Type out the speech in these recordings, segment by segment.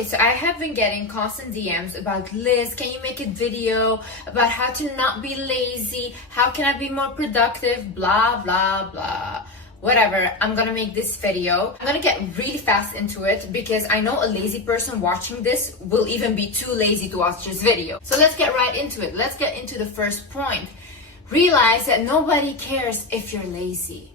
Okay, so I have been getting constant DMs about, Liz, can you make a video about how to not be lazy? How can I be more productive? Blah, blah, blah. Whatever, I'm gonna make this video. I'm gonna get really fast into it because I know a lazy person watching this will even be too lazy to watch this video. So let's get right into it. Let's get into the first point. Realize that nobody cares if you're lazy.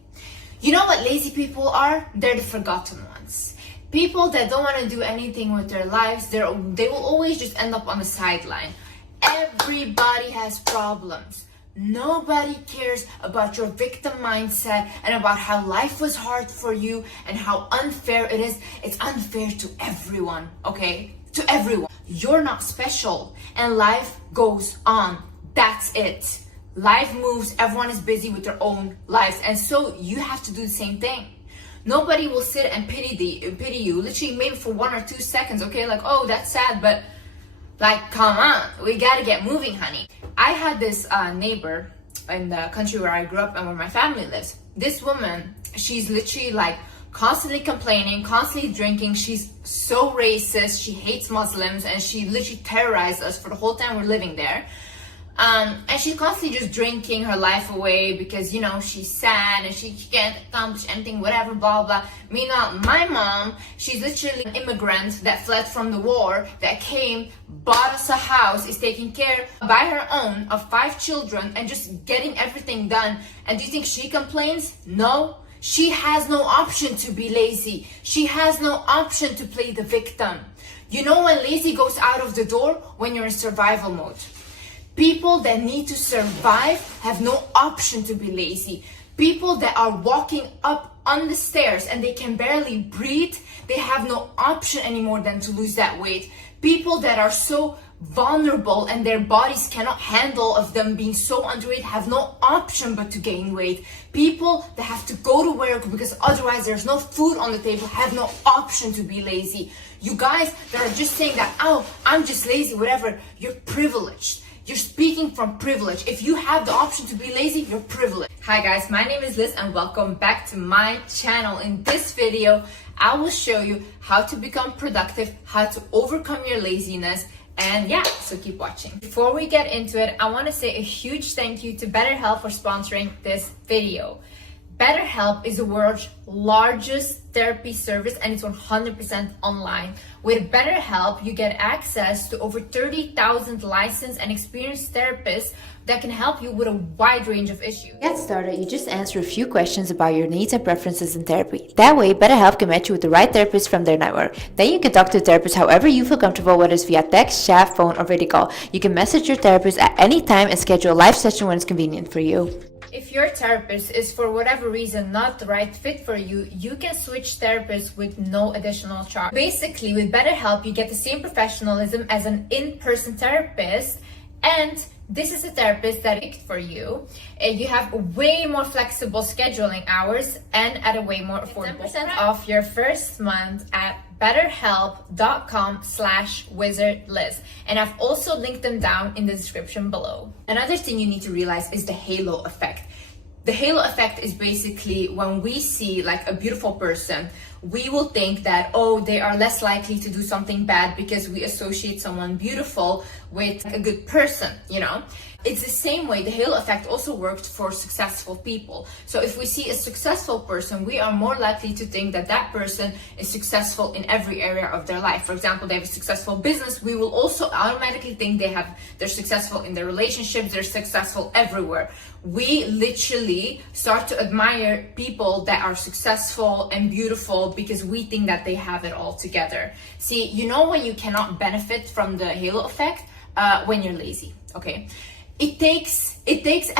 You know what lazy people are? They're the forgotten ones. People that don't want to do anything with their lives, they will always just end up on the sideline. Everybody has problems. Nobody cares about your victim mindset and about how life was hard for you and how unfair it is. It's unfair to everyone, okay? To everyone. You're not special and life goes on. That's it. Life moves, everyone is busy with their own lives, and so you have to do the same thing. Nobody will sit and pity you, literally maybe for 1 or 2 seconds, okay? Like, oh, that's sad, but like, come on, we gotta get moving, honey. I had this neighbor in the country where I grew up and where my family lives. This woman, she's literally like constantly complaining, constantly drinking. She's so racist. She hates Muslims and she literally terrorized us for the whole time we're living there. And she's constantly just drinking her life away because, you know, she's sad and she can't accomplish anything, whatever, blah, blah. Meanwhile, my mom, she's literally an immigrant that fled from the war, that came, bought us a house, is taking care by her own of 5 children and just getting everything done. And do you think she complains? No. She has no option to be lazy. She has no option to play the victim. You know when lazy goes out of the door? When you're in survival mode. People that need to survive have no option to be lazy. People that are walking up on the stairs and they can barely breathe, they have no option anymore than to lose that weight. People that are so vulnerable and their bodies cannot handle of them being so underweight have no option but to gain weight. People that have to go to work because otherwise there's no food on the table have no option to be lazy. You guys that are just saying that, oh, I'm just lazy, whatever, you're privileged. You're speaking from privilege. If you have the option to be lazy, you're privileged. Hi guys, my name is Liz and welcome back to my channel. In this video, I will show you how to become productive, how to overcome your laziness, and yeah, so keep watching. Before we get into it, I want to say a huge thank you to BetterHelp for sponsoring this video. BetterHelp is the world's largest therapy service and it's 100% online. With BetterHelp, you get access to over 30,000 licensed and experienced therapists that can help you with a wide range of issues. To get started, you just answer a few questions about your needs and preferences in therapy. That way, BetterHelp can match you with the right therapist from their network. Then you can talk to the therapist however you feel comfortable, whether it's via text, chat, phone, or video call. You can message your therapist at any time and schedule a live session when it's convenient for you. If your therapist is for whatever reason not the right fit for you, you can switch therapists with no additional charge. Basically, with BetterHelp, you get the same professionalism as an in-person therapist, and this is a therapist that is for you. You have way more flexible scheduling hours and at a way more affordable 10% off your first month at betterhelp.com/wizardliz. And I've also linked them down in the description below. Another thing you need to realize is the halo effect. The halo effect is basically when we see like a beautiful person, we will think that, oh, they are less likely to do something bad because we associate someone beautiful with a good person, you know? It's the same way the halo effect also worked for successful people. So if we see a successful person, we are more likely to think that that person is successful in every area of their life. For example, they have a successful business, we will also automatically think they're successful in their relationships, they're successful everywhere. We literally start to admire people that are successful and beautiful because we think that they have it all together. See, you know when you cannot benefit from the halo effect? When you're lazy, okay? It takes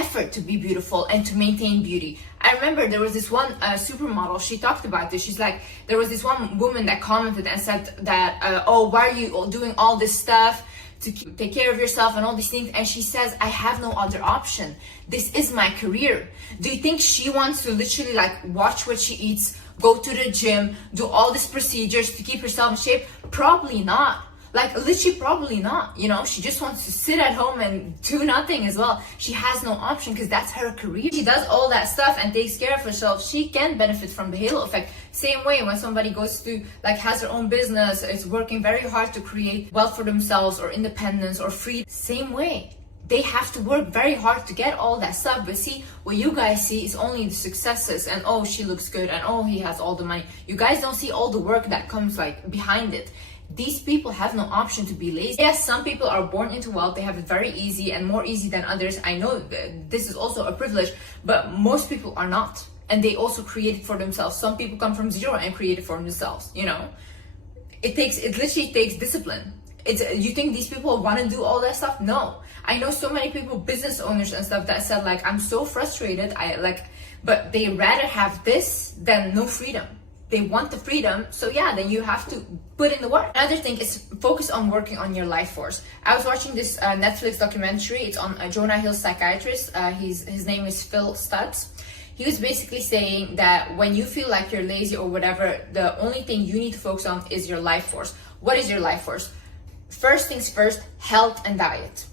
effort to be beautiful and to maintain beauty. I remember there was this one supermodel, she talked about this. She's like, there was this one woman that commented and said that, oh, why are you doing all this stuff to take care of yourself and all these things? And she says, I have no other option. This is my career. Do you think she wants to literally like watch what she eats, go to the gym, do all these procedures to keep herself in shape? Probably not. Like literally probably not, you know, she just wants to sit at home and do nothing as well. She has no option because that's her career. She does all that stuff and takes care of herself. She can benefit from the halo effect. Same way when somebody goes to, like, has their own business, is working very hard to create wealth for themselves or independence or freedom. Same way. They have to work very hard to get all that stuff. But see, what you guys see is only the successes and oh, she looks good and oh, he has all the money. You guys don't see all the work that comes like behind it. These people have no option to be lazy. Yes, some people are born into wealth. They have it very easy and more easy than others. I know this is also a privilege, but most people are not. And they also create it for themselves. Some people come from zero and create it for themselves, you know. It literally takes discipline. You think these people want to do all that stuff? No. I know so many people, business owners and stuff, that said like, I'm so frustrated. But they rather have this than no freedom. They want the freedom, so yeah, then you have to put in the work. Another thing is focus on working on your life force. I was watching this Netflix documentary. It's on Jonah Hill's psychiatrist. His name is Phil Stutz. He was basically saying that when you feel like you're lazy or whatever, the only thing you need to focus on is your life force. What is your life force? First things first, health and diet.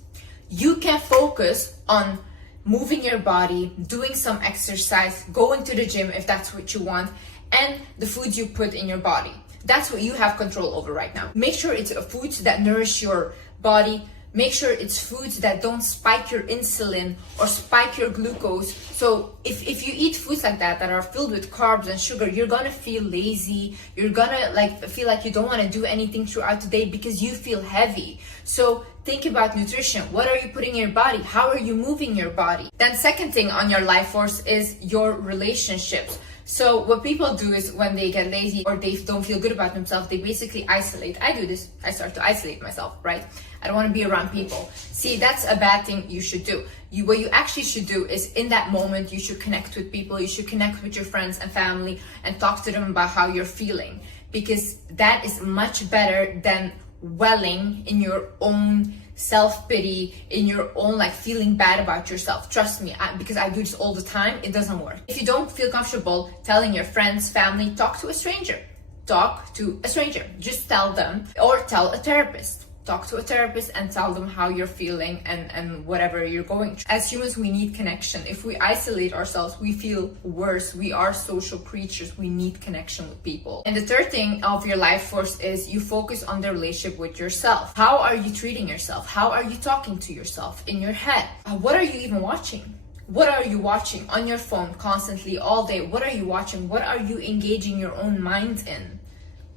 You can focus on moving your body, doing some exercise, going to the gym if that's what you want, and the foods you put in your body. That's what you have control over right now. Make sure it's foods that nourish your body. Make sure it's foods that don't spike your insulin or spike your glucose. So if you eat foods like that are filled with carbs and sugar, you're gonna feel lazy. You're gonna feel like you don't wanna do anything throughout the day because you feel heavy. So think about nutrition. What are you putting in your body? How are you moving your body? Then second thing on your life force is your relationships. So what people do is when they get lazy or they don't feel good about themselves, they basically isolate. I do this. I start to isolate myself, right? I don't want to be around people. See, that's a bad thing you should do. What you actually should do is in that moment, you should connect with people. You should connect with your friends and family and talk to them about how you're feeling, because that is much better than dwelling in your own self-pity, in your own feeling bad about yourself. Trust me, because I do this all the time, it doesn't work. If you don't feel comfortable telling your friends, family, talk to a stranger. Talk to a stranger. Just tell them, or tell a therapist. Talk to a therapist and tell them how you're feeling and whatever you're going through. As humans, we need connection. If we isolate ourselves, we feel worse. We are social creatures. We need connection with people. And the third thing of your life force is you focus on the relationship with yourself. How are you treating yourself? How are you talking to yourself in your head? What are you even watching? What are you watching on your phone constantly all day? What are you watching? What are you engaging your own mind in?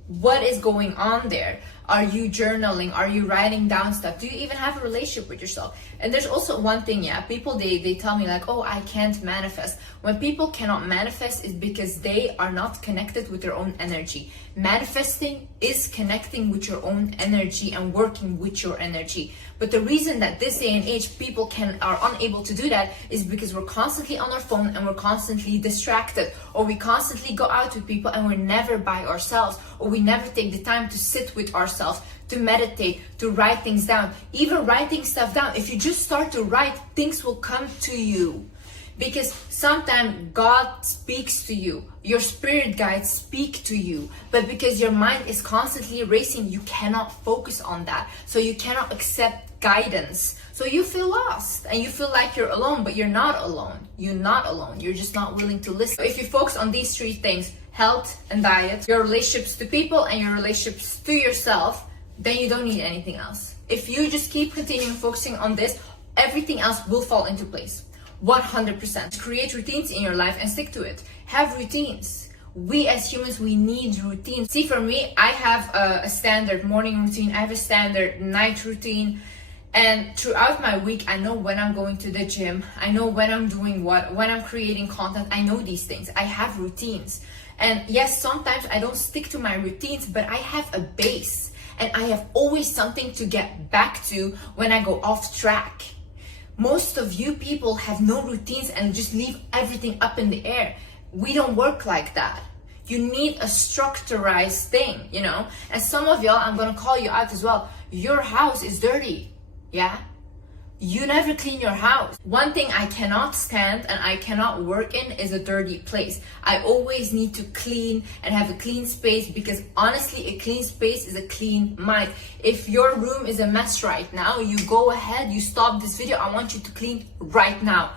What is going on there? Are you journaling? Are you writing down stuff? Do you even have a relationship with yourself? And there's also one thing, people, they tell me oh, I can't manifest. When people cannot manifest, it's because they are not connected with their own energy. Manifesting is connecting with your own energy and working with your energy. But the reason that this day and age people are unable to do that is because we're constantly on our phone and we're constantly distracted, or we constantly go out with people and we're never by ourselves, or we never take the time to sit with ourselves, to meditate, to write things down. Even writing stuff down, if you just start to write, things will come to you. Because sometimes God speaks to you, your spirit guides speak to you, but because your mind is constantly racing, you cannot focus on that. So you cannot accept guidance. So you feel lost and you feel like you're alone, but you're not alone. You're not alone. You're just not willing to listen. If you focus on these three things, health and diet, your relationships to people and your relationships to yourself, then you don't need anything else. If you just keep continuing focusing on this, everything else will fall into place. 100%. Create routines in your life and stick to it. Have routines. We as humans, we need routines. See, for me, I have a standard morning routine. I have a standard night routine. And throughout my week, I know when I'm going to the gym. I know when I'm doing what, when I'm creating content. I know these things. I have routines. And yes, sometimes I don't stick to my routines, but I have a base. And I have always something to get back to when I go off track. Most of you people have no routines and just leave everything up in the air. We don't work like that. You need a structurized thing, And some of y'all, I'm gonna call you out as well. Your house is dirty, yeah? You never clean your house. One thing I cannot stand and I cannot work in is a dirty place. I always need to clean and have a clean space, because honestly, a clean space is a clean mind. If your room is a mess right now, you go ahead, you stop this video. I want you to clean right now.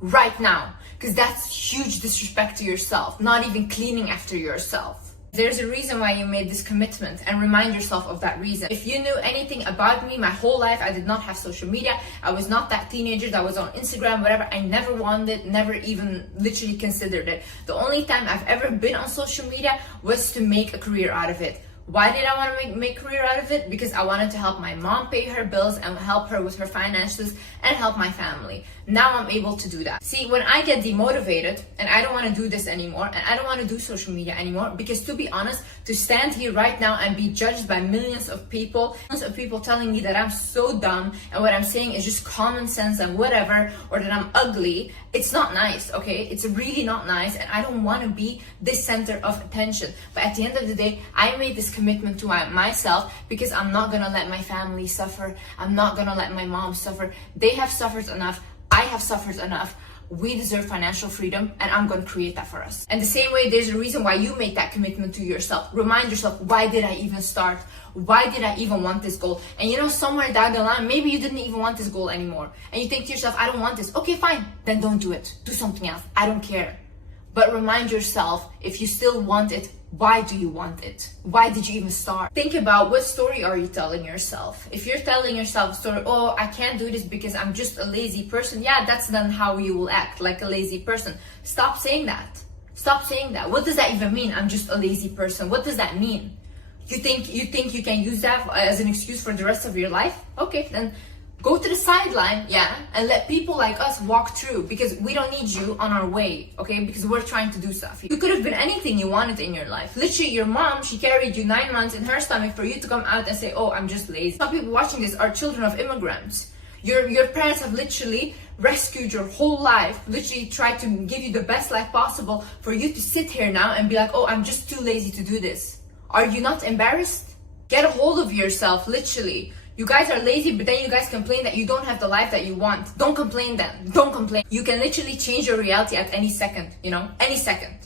Right now. Because that's huge disrespect to yourself. Not even cleaning after yourself. There's a reason why you made this commitment, and remind yourself of that reason. If you knew anything about me, my whole life I did not have social media. I was not that teenager that was on Instagram, whatever. I never wanted, never even literally considered it. The only time I've ever been on social media was to make a career out of it. Why did I want to make a career out of it? Because I wanted to help my mom pay her bills and help her with her finances and help my family. Now I'm able to do that. See, when I get demotivated and I don't want to do this anymore, and I don't want to do social media anymore, because to be honest, to stand here right now and be judged by millions of people telling me that I'm so dumb and what I'm saying is just common sense and whatever, or that I'm ugly, it's not nice, okay? It's really not nice, and I don't want to be this center of attention. But at the end of the day, I made this commitment to myself, because I'm not gonna let my family suffer. I'm not gonna let my mom suffer. They have suffered enough. I have suffered enough. We deserve financial freedom, and I'm going to create that for us. And the same way, there's a reason why you make that commitment to yourself. Remind yourself, why did I even start? Why did I even want this goal? And you know, somewhere down the line, maybe you didn't even want this goal anymore. And you think to yourself, I don't want this. Okay, fine. Then don't do it. Do something else. I don't care. But remind yourself, if you still want it, why do you want it? Why did you even start? Think about, what story are you telling yourself? If you're telling yourself a story, oh, I can't do this because I'm just a lazy person. Yeah, that's then how you will act, like a lazy person. Stop saying that. Stop saying that. What does that even mean? I'm just a lazy person. What does that mean? You think you can use that as an excuse for the rest of your life? Okay, then go to the sideline, yeah, and let people like us walk through, because we don't need you on our way, okay? Because we're trying to do stuff. You could have been anything you wanted in your life. Literally, your mom, she carried you 9 months in her stomach for you to come out and say, oh, I'm just lazy. Some people watching this are children of immigrants. Your parents have literally rescued your whole life, literally tried to give you the best life possible, for you to sit here now and be like, oh, I'm just too lazy to do this. Are you not embarrassed? Get a hold of yourself, literally. You guys are lazy, but then you guys complain that you don't have the life that you want. Don't complain then. Don't complain. You can literally change your reality at any second, you know? Any second.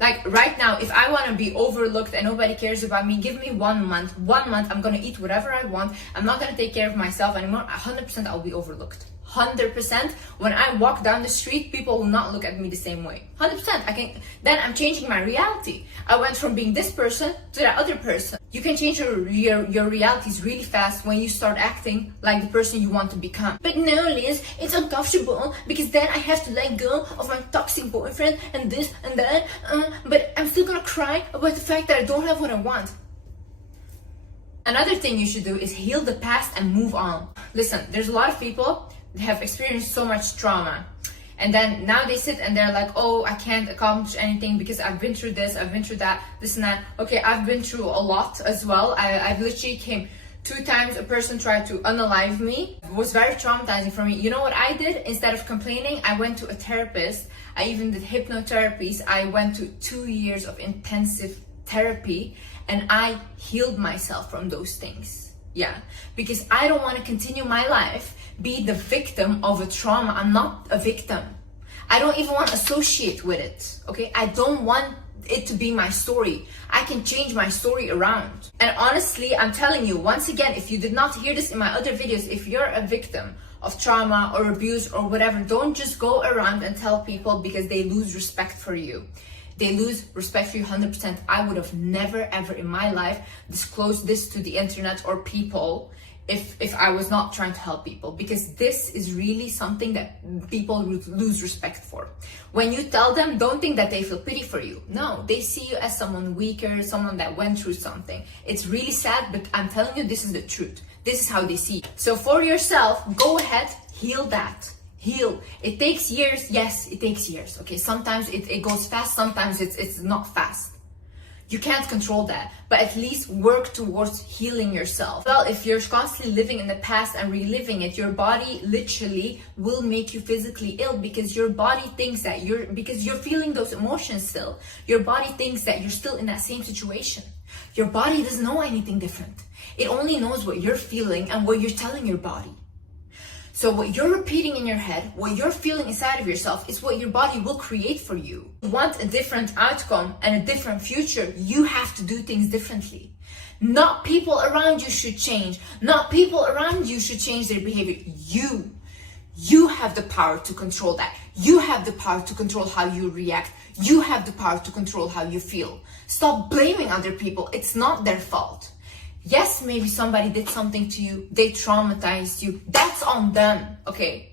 Like right now, if I want to be overlooked and nobody cares about me, give me 1 month. 1 month, I'm going to eat whatever I want. I'm not going to take care of myself anymore. 100% I'll be overlooked. 100%. When I walk down the street, people will not look at me the same way. 100%. Then I'm changing my reality. I went from being this person to that other person. You can change your realities really fast when you start acting like the person you want to become. But no, Liz, it's uncomfortable because then I have to let go of my toxic boyfriend and this and that. But I'm still gonna cry about the fact that I don't have what I want. Another thing you should do is heal the past and move on. Listen, there's a lot of people that have experienced so much trauma, and then now they sit and they're like, oh, I can't accomplish anything because I've been through this, I've been through that, this and that. Okay, I've been through a lot as well. I've literally came 2 times a person tried to unalive me. It was very traumatizing for me. You know what I did? Instead of complaining, I went to a therapist. I even did hypnotherapies. I went to 2 years of intensive therapy, and I healed myself from those things. Yeah, because I don't want to continue my life be the victim of a trauma. I'm not a victim. I don't even want to associate with it, okay? I don't want it to be my story. I can change my story around. And honestly, I'm telling you, once again, if you did not hear this in my other videos, if you're a victim of trauma or abuse or whatever, don't just go around and tell people, because they lose respect for you. They lose respect for you 100%. I would have never ever in my life disclosed this to the internet or people if I was not trying to help people, because this is really something that people would lose respect for. When you tell them, don't think that they feel pity for you. No, they see you as someone weaker, someone that went through something. It's really sad, but I'm telling you, this is the truth. This is how they see you. So for yourself, go ahead, heal that. Heal. It takes years. Yes, it takes years. Okay, sometimes it goes fast, sometimes it's not fast. You can't control that, but at least work towards healing yourself. Well, if you're constantly living in the past and reliving it, your body literally will make you physically ill, because your body thinks that because you're feeling those emotions still. Your body thinks that you're still in that same situation. Your body doesn't know anything different. It only knows what you're feeling and what you're telling your body. So what you're repeating in your head, what you're feeling inside of yourself is what your body will create for you. If you want a different outcome and a different future, you have to do things differently. Not people around you should change. Not people around you should change their behavior. You have the power to control that. You have the power to control how you react. You have the power to control how you feel. Stop blaming other people. It's not their fault. Yes, maybe somebody did something to you. They traumatized you. That's on them, okay?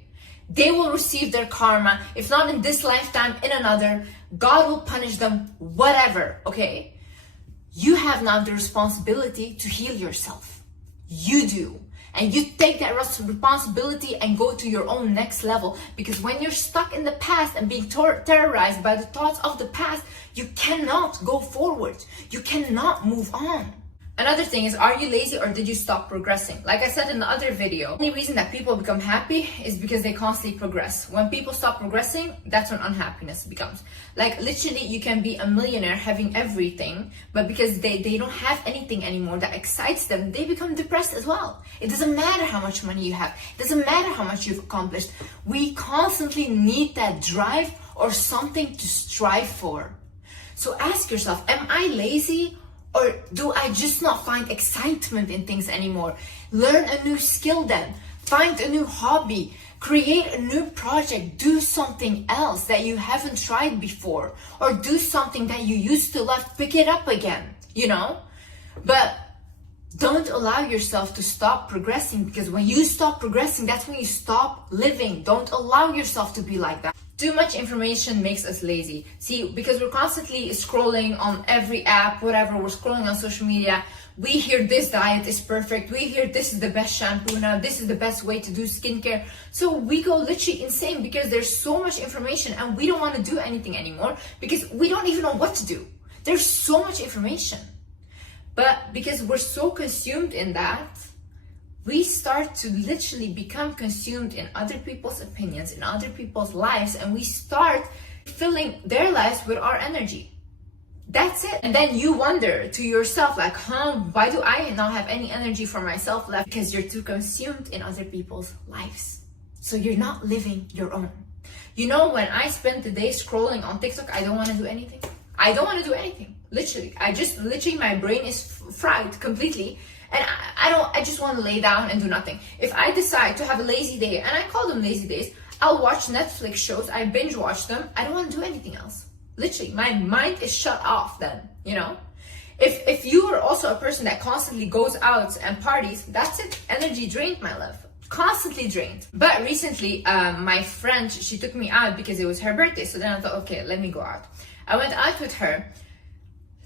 They will receive their karma. If not in this lifetime, in another. God will punish them, whatever, okay? You have now the responsibility to heal yourself. You do. And you take that responsibility and go to your own next level. Because when you're stuck in the past and being terrorized by the thoughts of the past, you cannot go forward. You cannot move on. Another thing is, are you lazy or did you stop progressing? Like I said in the other video, the only reason that people become happy is because they constantly progress. When people stop progressing, that's when unhappiness becomes. Like literally, you can be a millionaire having everything, but because they don't have anything anymore that excites them, they become depressed as well. It doesn't matter how much money you have. It doesn't matter how much you've accomplished. We constantly need that drive or something to strive for. So ask yourself, am I lazy? Or do I just not find excitement in things anymore? Learn a new skill then. Find a new hobby. Create a new project. Do something else that you haven't tried before. Or do something that you used to love. Pick it up again, you know? But don't allow yourself to stop progressing, because when you stop progressing, that's when you stop living. Don't allow yourself to be like that. Too much information makes us lazy. See, because we're constantly scrolling on every app, whatever, we're scrolling on social media. We hear this diet is perfect. We hear this is the best shampoo now. This is the best way to do skincare. So we go literally insane because there's so much information and we don't want to do anything anymore because we don't even know what to do. There's so much information. But because we're so consumed in that, we start to literally become consumed in other people's opinions, in other people's lives, and we start filling their lives with our energy. That's it. And then you wonder to yourself, like, why do I not have any energy for myself left? Because you're too consumed in other people's lives. So you're not living your own. You know, when I spend the day scrolling on TikTok, I don't want to do anything. I don't want to do anything. Literally. My brain is fried completely. And I just want to lay down and do nothing. If I decide to have a lazy day, and I call them lazy days, I'll watch Netflix shows, I binge watch them. I don't want to do anything else. Literally, my mind is shut off then, you know? If you are also a person that constantly goes out and parties, that's it. Energy drained, my love. Constantly drained. But recently, my friend, she took me out because it was her birthday. So then I thought, okay, let me go out. I went out with her.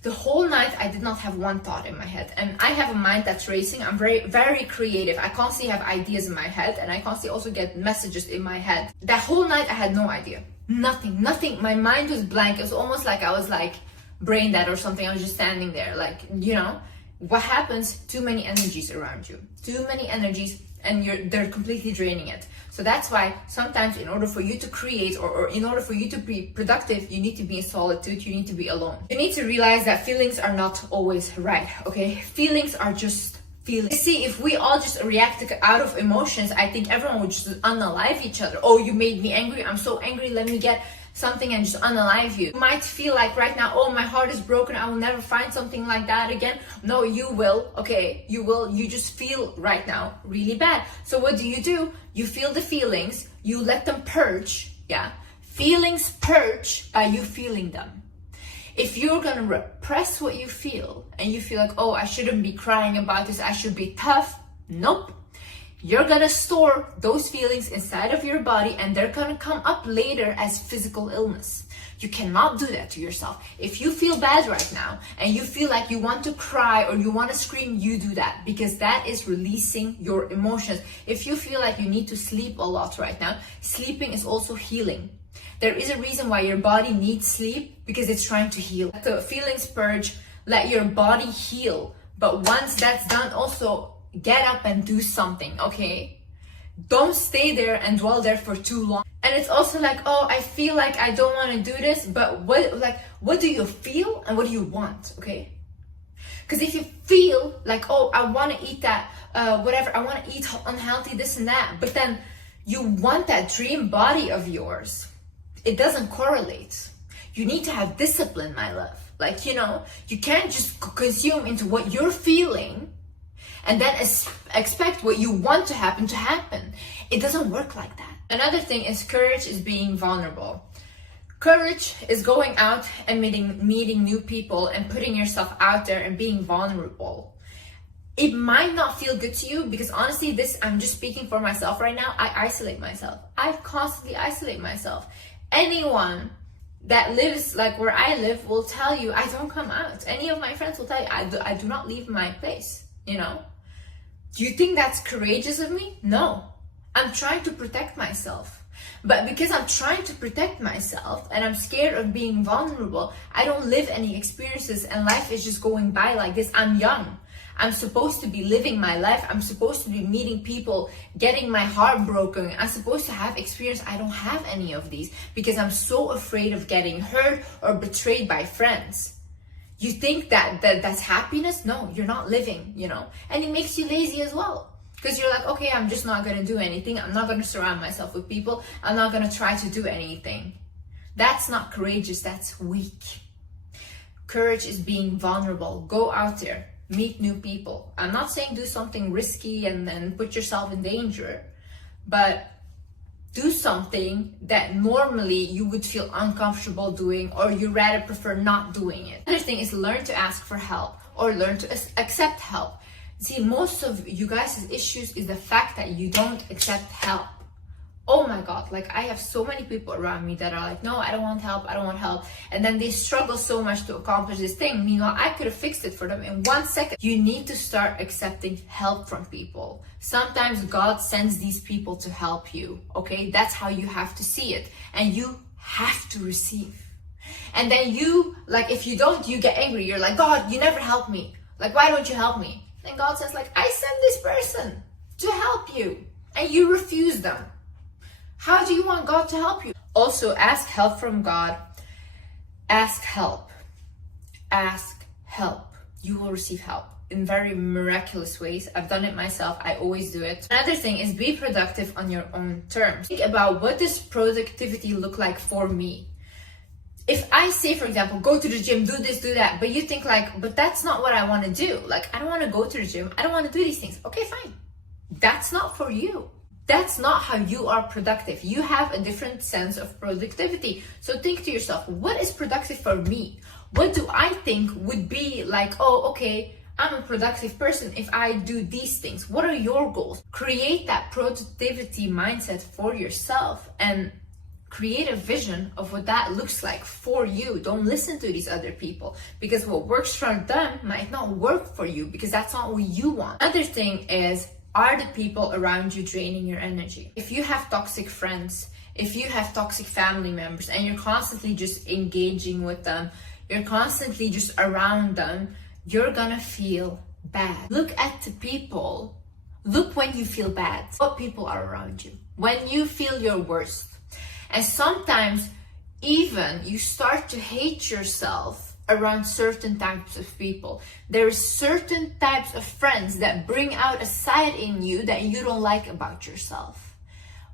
The whole night, I did not have one thought in my head. And I have a mind that's racing. I'm very, very creative. I constantly have ideas in my head. And I constantly also get messages in my head. That whole night, I had no idea. Nothing. My mind was blank. It was almost like I was like brain dead or something. I was just standing there. Like, you know, what happens? Too many energies around you. Too many energies. And they're completely draining it. So that's why sometimes in order for you to create or in order for you to be productive, you need to be in solitude, you need to be alone. You need to realize that feelings are not always right, okay? Feelings are just feelings. See, if we all just react out of emotions, I think everyone would just unalive each other. Oh, you made me angry, I'm so angry, let me get something and just unalive you. You might feel like right now, oh, my heart is broken, I will never find something like that again. No, you will, okay? You will, you just feel right now really bad. So what do? You feel the feelings, you let them purge, yeah? Feelings purge by you feeling them. If you're gonna repress what you feel and you feel like, oh, I shouldn't be crying about this, I should be tough, nope. You're gonna store those feelings inside of your body and they're gonna come up later as physical illness. You cannot do that to yourself. If you feel bad right now and you feel like you want to cry or you want to scream, you do that because that is releasing your emotions. If you feel like you need to sleep a lot right now, sleeping is also healing. There is a reason why your body needs sleep because it's trying to heal. Let the feelings purge, let your body heal. But once that's done, also get up and do something, okay? Don't stay there and dwell there for too long. And it's also like, oh, I feel like I don't want to do this, but what do you feel and what do you want, okay? Because if you feel like, oh, I want to eat that, whatever, I want to eat unhealthy, this and that, but then you want that dream body of yours. It doesn't correlate. You need to have discipline, my love. Like, you can't just consume into what you're feeling and then expect what you want to happen. It doesn't work like that. Another thing is courage is being vulnerable. Courage is going out and meeting new people and putting yourself out there and being vulnerable. It might not feel good to you because honestly, I'm just speaking for myself right now. I isolate myself. I constantly isolate myself. Anyone that lives like where I live will tell you I don't come out. Any of my friends will tell you I do not leave my place, Do you think that's courageous of me? No. I'm trying to protect myself. But because I'm trying to protect myself and I'm scared of being vulnerable, I don't live any experiences and life is just going by like this. I'm young. I'm supposed to be living my life. I'm supposed to be meeting people, getting my heart broken. I'm supposed to have experience. I don't have any of these because I'm so afraid of getting hurt or betrayed by friends. You think that's happiness? No, you're not living, And it makes you lazy as well. Because you're like, okay, I'm just not going to do anything. I'm not going to surround myself with people. I'm not going to try to do anything. That's not courageous. That's weak. Courage is being vulnerable. Go out there. Meet new people. I'm not saying do something risky and put yourself in danger, but do something that normally you would feel uncomfortable doing or you rather prefer not doing it. Another thing is learn to ask for help or learn to accept help. See, most of you guys' issues is the fact that you don't accept help. Oh my God, like I have so many people around me that are like, no, I don't want help. And then they struggle so much to accomplish this thing. Meanwhile, I could have fixed it for them in 1 second. You need to start accepting help from people. Sometimes God sends these people to help you, okay? That's how you have to see it. And you have to receive. And then if you don't, you get angry. You're like, God, you never help me. Like, why don't you help me? And God says, like, I sent this person to help you. And you refuse them. How do you want God to help you? Also, ask help from God. Ask help. Ask help. You will receive help in very miraculous ways. I've done it myself. I always do it. Another thing is be productive on your own terms. Think about what does productivity look like for me? If I say, for example, go to the gym, do this, do that, but you think like, but that's not what I want to do. Like, I don't want to go to the gym. I don't want to do these things. Okay, fine. That's not for you. That's not how you are productive. You have a different sense of productivity. So think to yourself, what is productive for me? What do I think would be like, oh, okay, I'm a productive person if I do these things. What are your goals? Create that productivity mindset for yourself and create a vision of what that looks like for you. Don't listen to these other people because what works for them might not work for you because that's not what you want. Another thing is, are the people around you draining your energy? If you have toxic friends, if you have toxic family members and you're constantly just engaging with them, you're constantly just around them, you're gonna feel bad. Look at the people. Look when you feel bad. What people are around you? When you feel your worst. And sometimes even you start to hate yourself around certain types of people. There is certain types of friends that bring out a side in you that you don't like about yourself.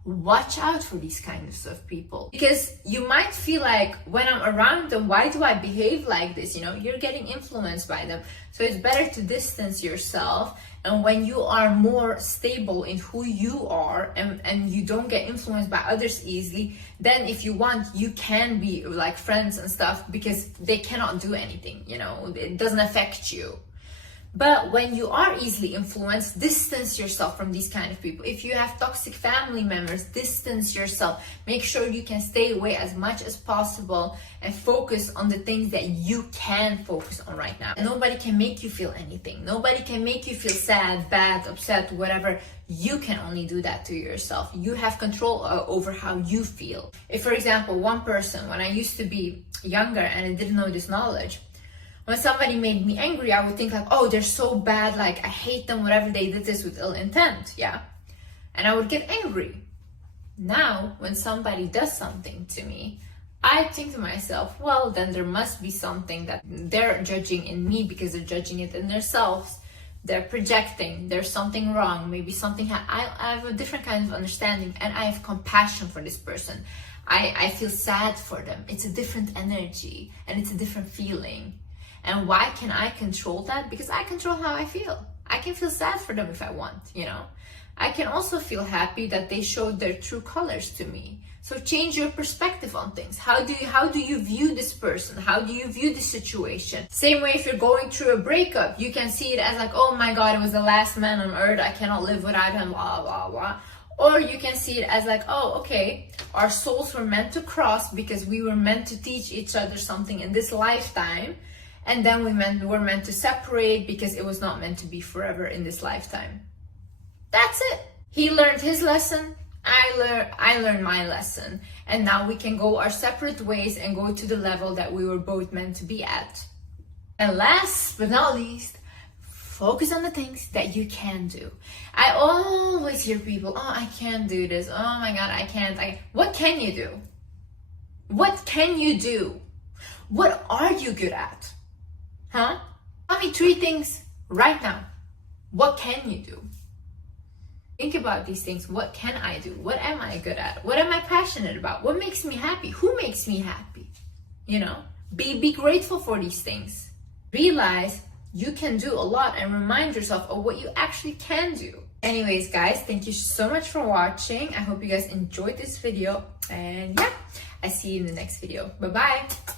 Watch out for these kinds of people because you might feel like when I'm around them, why do I behave like this? You're getting influenced by them. So it's better to distance yourself. And when you are more stable in who you are and you don't get influenced by others easily, then if you want, you can be like friends and stuff because they cannot do anything, it doesn't affect you. But when you are easily influenced, distance yourself from these kind of people. If you have toxic family members, distance yourself. Make sure you can stay away as much as possible and focus on the things that you can focus on right now. And nobody can make you feel anything. Nobody can make you feel sad, bad, upset, whatever. You can only do that to yourself. You have control over how you feel. If, for example, one person, when I used to be younger and I didn't know this knowledge, when somebody made me angry, I would think like, oh, they're so bad, like I hate them, whatever, they did this with ill intent, yeah? And I would get angry. Now, when somebody does something to me, I think to myself, well, then there must be something that they're judging in me because they're judging it in themselves. they're projecting, there's something wrong, maybe something, I have a different kind of understanding, and I have compassion for this person. I feel sad for them. It's a different energy and it's a different feeling. And why can I control that? Because I control how I feel. I can feel sad for them if I want, you know. I can also feel happy that they showed their true colors to me. So change your perspective on things. How do you view this person? How do you view this situation? Same way, if you're going through a breakup, you can see it as like, oh my God, it was the last man on earth. I cannot live without him, blah, blah, blah. Or you can see it as like, oh, okay, our souls were meant to cross because we were meant to teach each other something in this lifetime. And then we're meant to separate because it was not meant to be forever in this lifetime. That's it. He learned his lesson. I learned my lesson. And now we can go our separate ways and go to the level that we were both meant to be at. And last but not least, focus on the things that you can do. I always hear people, oh, I can't do this. Oh my God, I can't. What can you do? What can you do? What are you good at? Huh? Tell me 3 things right now. What can you do? Think about these things. What can I do? What am I good at? What am I passionate about? What makes me happy? Who makes me happy? You know, be grateful for these things. Realize you can do a lot and remind yourself of what you actually can do. Anyways, guys, thank you so much for watching. I hope you guys enjoyed this video. And yeah, I see you in the next video. Bye-bye.